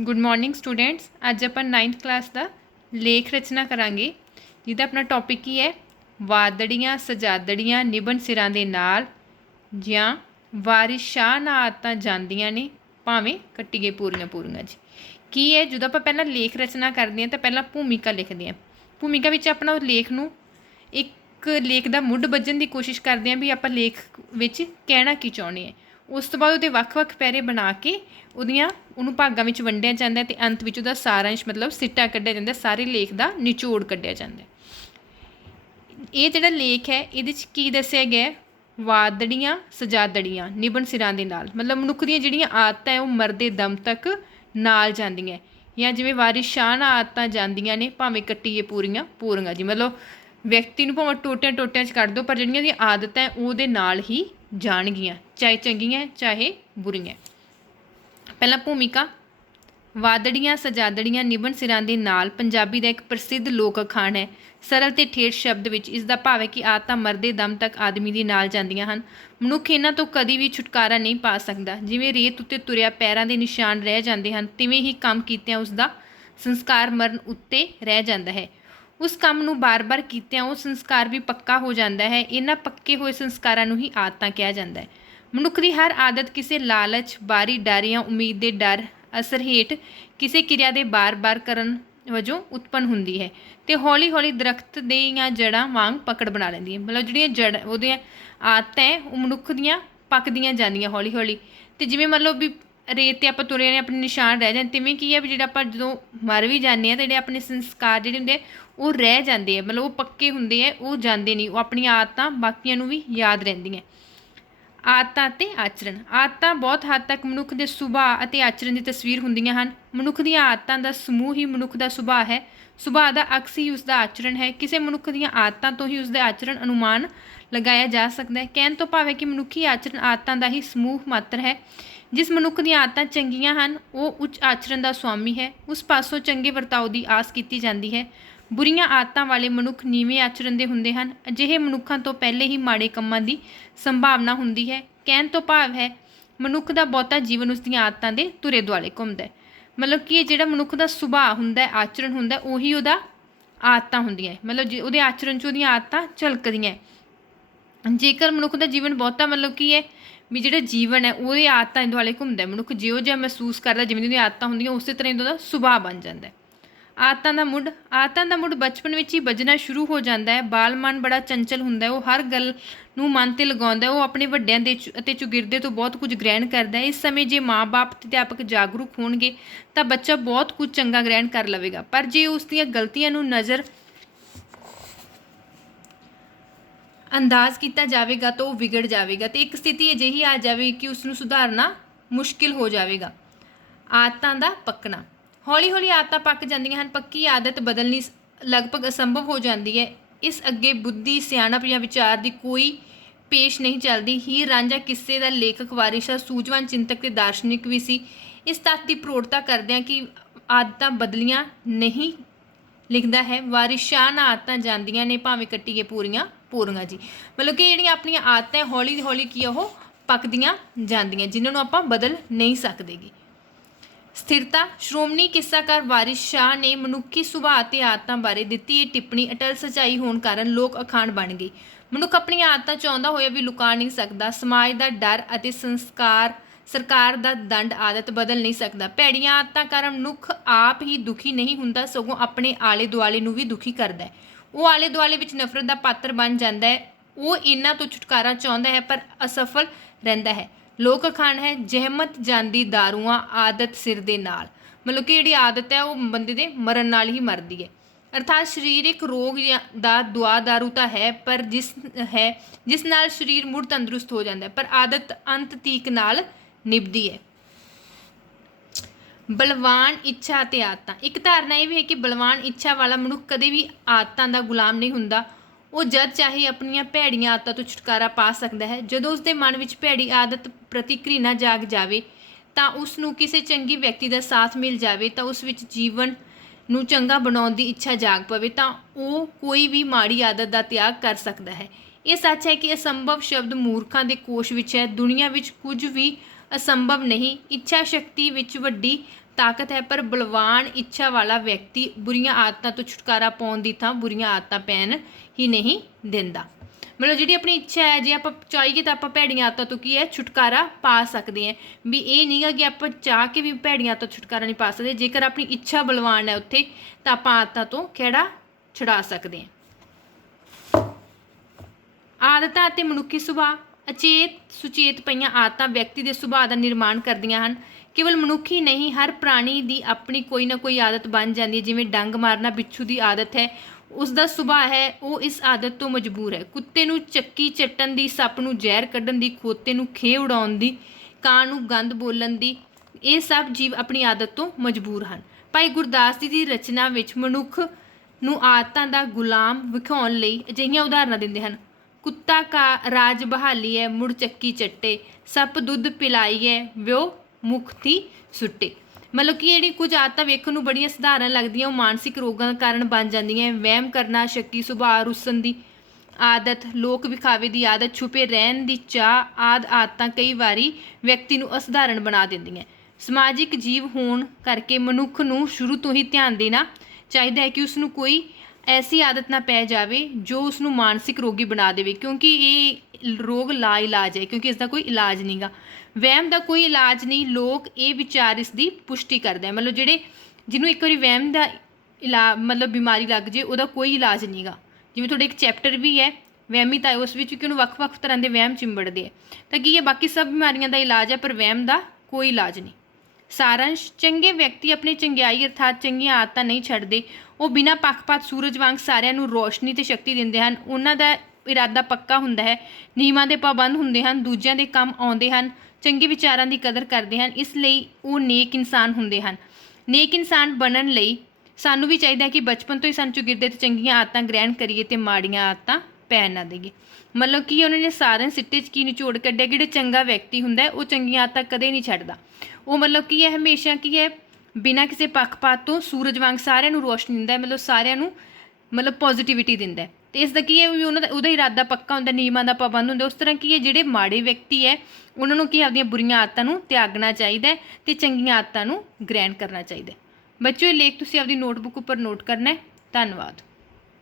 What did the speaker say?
Good morning students. अज आप 9th class का लेख रचना करांगे जिहदा अपना टॉपिक ही है वादड़ियाँ सजादड़ियाँ निबन सिरां दे नाल जां वारिस शाह ना आदतां जांदियां ने भावें कट्टीए पूरियां पूरियां जी। की है जो आप पहला लेख रचना करते हैं तो पहला भूमिका लिखते हैं। भूमिका विच अपना लेख नूं एक लेख का मुੱਢ बजन की कोशिश करते हैं भी आप लेख विच कहना की चाहुंदे हैं। उस तो बाद उहदे वक्-वक् पैरे बना के उन्होंने भागों में वंडिया जाता है तो अंत में उसका सारांश मतलब सिट्टा कढ़िया जाता है, सारे लेख का निचोड़ कढ़िया जाता है। ये जिहड़ा लेख है ये की दस्सिया गया वादड़ियाँ सजादड़ियाँ निबन सिरां दे नाल मतलब मनुख दी जिहड़ियां आदतां है वो मरदे दम तक नाल जांदियां या जिवें वारिस शाह नाल आदतां जांदियां ने भावें कट्टीए पूरियां पूरियां जी। मतलब व्यक्ति नूं भावें टोटियां टोटियां च कढ़ दो पर जिहड़ियां दी आदतां है उहदे नाल ही जाणगियां, चाहे चंगियां चाहे बुरियां। पहला भूमिका वादड़ियाँ सजादड़ियाँ निबन सिरां दे नाल पंजाबी दा एक प्रसिद्ध लोक अखाण है। सरल ते ठेठ शब्द विच इसका भाव है कि आदतां मरदे दम तक आदमी दी नाल जांदियां हन। मनुख इन्हां तो कदी भी छुटकारा नहीं पा सकदा। जिवें रेत उत्ते तुरिया पैरां दे निशान रह जांदे हन तिवें ही काम कीतिआं उसदा संस्कार मरण उत्ते रह जांदा है। उस काम नूं बार बार कीतिआं वो संस्कार भी पक्का हो जाता है। इन्हां पक्के होए संस्कारां नूं ही आदतां कहा जाता है। मनुख की हर आदत किसी लालच बारी डर या उम्मीद के डर असर हेठ किसी क्रिया के बार बार करन वजों उत्पन्न होंदी है तो हौली हौली दरख्त दियां जड़ां वांग पकड़ बना लैंदी है। मतलब जिहड़ियां जड़ उहदियां आदतां है वो मनुख दियां पकदियां जांदियां हौली हौली तो जिवें मतलब भी रेत ते आपां तुरे ने अपने निशान रह जाते तिवें की है भी जिहड़ा आपां जदों मर भी जाने तो जिहड़े अपने संस्कार जिहड़े हुंदे वो रह जाते हैं। मतलब वो पक्के हुंदे है वो जांदे नहीं, वो अपनियां आदतां बाकियां नूं भी याद रहिंदियां। आदतां ते आचरण आदतां बहुत हद तक मनुख के सुभाਅ ਅਤੇ आचरण की तस्वीर ਹੁੰਦੀਆਂ ਹਨ। मनुख ਦੀਆਂ आदतां का समूह ही मनुख का सुभाਅ है। सुभाਅ का अक्स ही उसका आचरण है। किसी मनुख ਦੀਆਂ आदतां तो ही उसका आचरण अनुमान लगाया जा सकता है। कहण तो भाव है कि मनुखी आचरण आदतां का ही समूह मात्र है। जिस मनुख ਦੀਆਂ आदतां चंगियां ਹਨ वो उच्च आचरण का स्वामी है। उस पासों चंगे वरताव की आस की जाती है। बुरीआं आदतां वाले मनुख नीवें आचरण के हुंदे हन। अजिहे मनुखों तो पहले ही माड़े कामां की संभावना हुंदी है। कहण तो भाव है मनुख का बहुता जीवन उसकी आदतां के तुरे दुआले घूमदा है। मतलब कि जिहड़ा मनुख का सुभाਅ हुंदा है आचरण हुंदा है उही उहदा आदतां हुंदियां। मतलब उहदे आचरण च उहदियां आदतां झलकदियां। जेकर मनुख का जीवन बहुता मतलब की है भी जिहड़ा जीवन है वो आदतां दे दुआले घूमदा है। मनुख जिहो जिहा महसूस करदा जिवें दी आदतां हुंदियां उस तरह उहदा सुभाਅ बन जाता है। आदतां दा मुੱਢ बचपन में ही बजना शुरू हो जाता है। बाल मन बड़ा चंचल हुंदा है, वो हर गल नूं मन ते लगाउंदा है, वो अपने वड्डिआं दे अते चौगिरदे तो बहुत कुछ ग्रहण करता है। इस समय जे माँ बाप ते अध्यापक जागरूक होणगे तां बच्चा बहुत कुछ चंगा ग्रहण कर लवेगा, पर जे उसदियां गलतियां नूं नज़र अंदाज किया जाएगा तो वह बिगड़ जाएगा तो एक स्थिति अजिही आ जाएगी कि उसनूं सुधारना मुश्किल हो जाएगा। आदतां दा पकना हौली हौली आदतां पक जांदियां हन। पक्की आदत बदलनी लगभग असंभव हो जाती है। इस अगे बुद्धि सियाणप या विचार की कोई पेश नहीं चलती। हीर रांझा किस्से का लेखक वारिस शाह सूझवान चिंतक ते दार्शनिक भी सी। इस तत्त की प्रौढ़ता करदिआं कि आदतां बदलियां नहीं लिखता है। वारिस शाह नाल आदतां जांदियां ने भावें कट्टीए पूरियां पूरियां जी। मतलब कि जिहड़ियां अपनियां आदतां हौली हौली की ओह पकदियां जांदियां जिन्हां नूं आपां बदल नहीं सकदे गे। स्थिरता श्रोमणी किस्साकार वारिस शाह ने मनुखी सुभाਅ ते आदतां बारे दित्ती ये टिप्पणी अटल सच्चाई होने कारण लोक अखाण बन गई। मनुख अपनी आदतां चाहुंदा होया भी लुका नहीं सकता। समाज का डर अते संस्कार सरकार का दंड आदत बदल नहीं सकता। भैड़ियां आदतां कारण मनुख आप ही दुखी नहीं हुंदा सगों अपने आले दुआले नूं भी दुखी करदा है। वो आले दुआले विच नफरत का पात्र बन जाता है। वो इन्हां तो छुटकारा चाहुंदा है पर असफल रहिंदा है। लोक अखाण है जहमत जांदी दारूआं आदत सिर दे नाल। मतलब कि जिहड़ी आदत है वो बंदे दे मरण नाल ही मरदी है। अर्थात शरीरिक रोग दा दुआ दारू तो है पर जिस नाल शरीर मुड़ तंदुरुस्त हो जाता है, पर आदत अंत तीक नाल निभदी है। बलवान इच्छा ते आदतां एक धारणा यह भी है कि बलवान इच्छा वाला मनुख कदे भी आदतां दा गुलाम नहीं हुंदा। वो जद चाहे अपनियां भैड़ियां आदतां तो छुटकारा पा सकता है। जदों उसके मन में भैड़ी आदत प्रति घृणा जाग जाए तो उसनूं किसी चंगी व्यक्ति का साथ मिल जाए तो उस विच जीवन नूं चंगा बनाउण दी इच्छा जाग पवे तो वो कोई भी माड़ी आदत का त्याग कर सकता है। ये सच है कि असंभव शब्द मूर्खां दे कोश विच है। दुनिया विच कुछ भी असंभव नहीं। इच्छा शक्ति विच वड्डी ਤਾਕਤ ਹੈ, ਪਰ ਬਲਵਾਨ ਇੱਛਾ ਵਾਲਾ ਵਿਅਕਤੀ ਬੁਰੀਆਂ ਆਦਤਾਂ ਤੋਂ ਛੁਟਕਾਰਾ ਪਾਉਣ ਦੀ ਥਾਂ ਬੁਰੀਆਂ ਆਦਤਾਂ ਪੈਣ ਹੀ ਨਹੀਂ ਦਿੰਦਾ। ਮਤਲਬ ਜਿਹੜੀ ਆਪਣੀ ਇੱਛਾ ਹੈ, ਜੇ ਆਪਾਂ ਚਾਹੀਏ ਤਾਂ ਆਪਾਂ ਭੈੜੀਆਂ ਆਦਤਾਂ ਤੋਂ ਕੀ ਹੈ ਛੁਟਕਾਰਾ ਪਾ ਸਕਦੇ ਹਾਂ। ਵੀ ਇਹ ਨਹੀਂਗਾ ਕਿ ਆਪਾਂ ਚਾਹ ਕੇ ਵੀ ਭੈੜੀਆਂ ਆਦਤਾਂ ਤੋਂ ਛੁਟਕਾਰਾ ਨਹੀਂ ਪਾ ਸਕਦੇ। ਜੇਕਰ ਆਪਣੀ ਇੱਛਾ ਬਲਵਾਨ ਹੈ ਉੱਥੇ ਤਾਂ ਆਪਾਂ ਆਦਤਾਂ ਤੋਂ ਕਿਹੜਾ ਛੁਡਾ ਸਕਦੇ ਹਾਂ। ਆਦਤਾਂ ਅਤੇ ਮਨੁੱਖੀ ਸੁਭਾਅ। ਅਚੇਤ ਸੁਚੇਤ ਪਈਆਂ ਆਦਤਾਂ ਵਿਅਕਤੀ ਦੇ ਸੁਭਾਅ ਦਾ ਨਿਰਮਾਣ ਕਰਦੀਆਂ ਹਨ। ਕੇਵਲ ਮਨੁੱਖੀ ਨਹੀਂ, ਹਰ ਪ੍ਰਾਣੀ ਦੀ ਆਪਣੀ ਕੋਈ ਨਾ ਕੋਈ ਆਦਤ ਬਣ ਜਾਂਦੀ ਹੈ। ਜਿਵੇਂ ਡੰਗ ਮਾਰਨਾ ਬਿੱਛੂ ਦੀ ਆਦਤ ਹੈ, ਉਸ ਦਾ ਸੁਭਾਅ ਹੈ, ਉਹ ਇਸ ਆਦਤ ਤੋਂ ਮਜਬੂਰ ਹੈ। ਕੁੱਤੇ ਨੂੰ ਚੱਕੀ ਚੱਟਣ ਦੀ, ਸੱਪ ਨੂੰ ਜ਼ਹਿਰ ਕੱਢਣ ਦੀ, ਖੋਤੇ ਨੂੰ ਖੇ ਉਡਾਉਣ ਦੀ, ਕਾਂ ਨੂੰ ਗੰਦ ਬੋਲਣ ਦੀ, ਇਹ ਸਭ ਜੀਵ ਆਪਣੀ ਆਦਤ ਤੋਂ ਮਜਬੂਰ ਹਨ। ਭਾਈ ਗੁਰਦਾਸ ਜੀ ਦੀ ਰਚਨਾ ਵਿੱਚ ਮਨੁੱਖ ਨੂੰ ਆਦਤਾਂ ਦਾ ਗੁਲਾਮ ਵਿਖਾਉਣ ਲਈ ਅਜਿਹੀਆਂ ਉਦਾਹਰਨਾਂ ਦਿੰਦੇ ਹਨ। ਕੁੱਤਾ ਕਾ ਰਾਜ ਬਹਾਲੀਐ ਮੁੜ ਚੱਕੀ ਚੱਟੇ, ਸੱਪ ਦੁੱਧ ਪਿਲਾਈਐ ਵਿਉ ਮੁਖਤੀ ਸੁੱਟੇ। ਮਤਲਬ ਕਿ ਜਿਹੜੀ ਕੁਝ ਆਦਤਾਂ ਵੇਖਣ ਨੂੰ ਬੜੀਆਂ ਸਧਾਰਨ ਲੱਗਦੀਆਂ, ਉਹ ਮਾਨਸਿਕ ਰੋਗਾਂ ਦਾ ਕਾਰਨ ਬਣ ਜਾਂਦੀਆਂ। ਵਹਿਮ ਕਰਨਾ, ਸ਼ੱਕੀ ਸੁਭਾਅ, ਰੁੱਸਣ ਦੀ ਆਦਤ, ਲੋਕ ਵਿਖਾਵੇ ਦੀ ਆਦਤ, ਛੁਪੇ ਰਹਿਣ ਦੀ ਚਾਹ ਆਦਿ ਆਦਤਾਂ ਕਈ ਵਾਰੀ ਵਿਅਕਤੀ ਨੂੰ ਅਸਧਾਰਨ ਬਣਾ ਦਿੰਦੀਆਂ। ਸਮਾਜਿਕ ਜੀਵ ਹੋਣ ਕਰਕੇ ਮਨੁੱਖ ਨੂੰ ਸ਼ੁਰੂ ਤੋਂ ਹੀ ਧਿਆਨ ਦੇਣਾ ਚਾਹੀਦਾ ਹੈ ਕਿ ਉਸ ਨੂੰ ਕੋਈ ਐਸੀ ਆਦਤ ਨਾ ਪੈ ਜਾਵੇ ਜੋ ਉਸ ਨੂੰ ਮਾਨਸਿਕ ਰੋਗੀ ਬਣਾ ਦੇਵੇ, ਕਿਉਂਕਿ ਇਹ ਰੋਗ ਲਾ ਇਲਾਜ ਹੈ, ਕਿਉਂਕਿ ਇਸ ਦਾ ਕੋਈ ਇਲਾਜ ਨਹੀਂਗਾ। ਵਹਿਮ ਦਾ ਕੋਈ ਇਲਾਜ ਨਹੀਂ, ਲੋਕ ਇਹ ਵਿਚਾਰ ਇਸ ਦੀ ਪੁਸ਼ਟੀ ਕਰਦੇ ਆ। ਮਤਲਬ ਜਿਹਨੂੰ ਇੱਕ ਵਾਰੀ ਵਹਿਮ ਦਾ ਮਤਲਬ ਬਿਮਾਰੀ ਲੱਗ ਜੇ, ਉਹਦਾ ਕੋਈ ਇਲਾਜ ਨਹੀਂਗਾ। ਜਿਵੇਂ ਤੁਹਾਡੇ ਇੱਕ ਚੈਪਟਰ ਵੀ ਹੈ ਵਹਿਮੀਤਾ, ਉਸ ਵਿੱਚ ਕਿ ਉਹਨੂੰ ਵੱਖ-ਵੱਖ ਤਰ੍ਹਾਂ ਦੇ ਵਹਿਮ ਚਿੰਬੜਦੇ ਆ, ਤਾਂ ਕੀ ਹੈ ਬਾਕੀ ਸਭ ਬਿਮਾਰੀਆਂ ਦਾ ਇਲਾਜ ਹੈ, ਪਰ ਵਹਿਮ ਦਾ ਕੋਈ ਇਲਾਜ ਨਹੀਂ। ਸਾਰਾਂਸ਼। ਚੰਗੇ ਵਿਅਕਤੀ ਆਪਣੀ ਚੰਗਿਆਈ ਅਰਥਾਤ ਚੰਗੀਆਂ ਆਦਤਾਂ ਨਹੀਂ ਛੱਡਦੇ। ਉਹ ਬਿਨਾਂ ਪੱਖਪਾਤ ਸੂਰਜ ਵਾਂਗ ਸਾਰਿਆਂ ਨੂੰ ਰੋਸ਼ਨੀ ਤੇ ਸ਼ਕਤੀ ਦਿੰਦੇ ਹਨ। ਉਹਨਾਂ ਦਾ ਇਰਾਦਾ ਪੱਕਾ ਹੁੰਦਾ ਹੈ, ਨਿਯਮਾਂ ਦੇ ਪਾਬੰਦ ਹੁੰਦੇ ਹਨ, ਦੂਜਿਆਂ ਦੇ ਕੰਮ ਆਉਂਦੇ ਹਨ, ਚੰਗੇ ਵਿਚਾਰਾਂ ਦੀ ਕਦਰ ਕਰਦੇ ਹਨ, ਇਸ ਲਈ ਉਹ ਨੇਕ ਇਨਸਾਨ ਹੁੰਦੇ ਹਨ। ਨੇਕ ਇਨਸਾਨ ਬਣਨ ਲਈ ਸਾਨੂੰ ਵੀ ਚਾਹੀਦਾ ਹੈ ਕਿ ਬਚਪਨ ਤੋਂ ਹੀ ਸਾਨੂੰ ਚੌਗਿਰਦੇ ਤੇ ਚੰਗੀਆਂ ਆਦਤਾਂ ਗ੍ਰਹਿਣ ਕਰੀਏ ਅਤੇ ਮਾੜੀਆਂ ਆਦਤਾਂ ਪੈਣ ਨਾ ਦੇਈਏ। ਮਤਲਬ ਕਿ ਉਹਨਾਂ ਨੇ ਸਾਰਿਆਂ ਸਿੱਟੇ 'ਚ ਕੀ ਨਿਚੋੜ ਕੱਢਿਆ, ਜਿਹੜਾ ਚੰਗਾ ਵਿਅਕਤੀ ਹੁੰਦਾ ਉਹ ਚੰਗੀਆਂ ਆਦਤਾਂ ਕਦੇ ਨਹੀਂ ਛੱਡਦਾ। ਉਹ ਮਤਲਬ ਕੀ ਹੈ ਹਮੇਸ਼ਾ ਕੀ ਹੈ ਬਿਨਾਂ ਕਿਸੇ ਪੱਖਪਾਤ ਤੋਂ ਸੂਰਜ ਵਾਂਗ ਸਾਰਿਆਂ ਨੂੰ ਰੋਸ਼ਨੀ ਦਿੰਦਾ ਹੈ, ਮਤਲਬ ਸਾਰਿਆਂ ਨੂੰ ਮਤਲਬ ਪੋਜ਼ੀਟਿਵਿਟੀ ਦਿੰਦਾ ਹੈ। ਅਤੇ ਇਸ ਦਾ ਕੀ ਹੈ ਵੀ ਉਹਦਾ ਇਰਾਦਾ ਪੱਕਾ ਹੁੰਦਾ, ਨਿਯਮਾਂ ਦਾ ਪਾਬੰਦ ਹੁੰਦਾ। ਉਸ ਤਰ੍ਹਾਂ ਕੀ ਹੈ ਜਿਹੜੇ ਮਾੜੇ ਵਿਅਕਤੀ ਹੈ ਉਹਨਾਂ ਨੂੰ ਕੀ ਆਪਦੀਆਂ ਬੁਰੀਆਂ ਆਦਤਾਂ ਨੂੰ ਤਿਆਗਣਾ ਚਾਹੀਦਾ ਹੈ ਅਤੇ ਚੰਗੀਆਂ ਆਦਤਾਂ ਨੂੰ ਗ੍ਰਹਿਣ ਕਰਨਾ ਚਾਹੀਦਾ ਹੈ। ਬੱਚਿਓ ਇਹ ਲੇਖ ਤੁਸੀਂ ਆਪਦੀ ਨੋਟਬੁੱਕ ਉੱਪਰ ਨੋਟ ਕਰਨਾ ਹੈ। ਧੰਨਵਾਦ।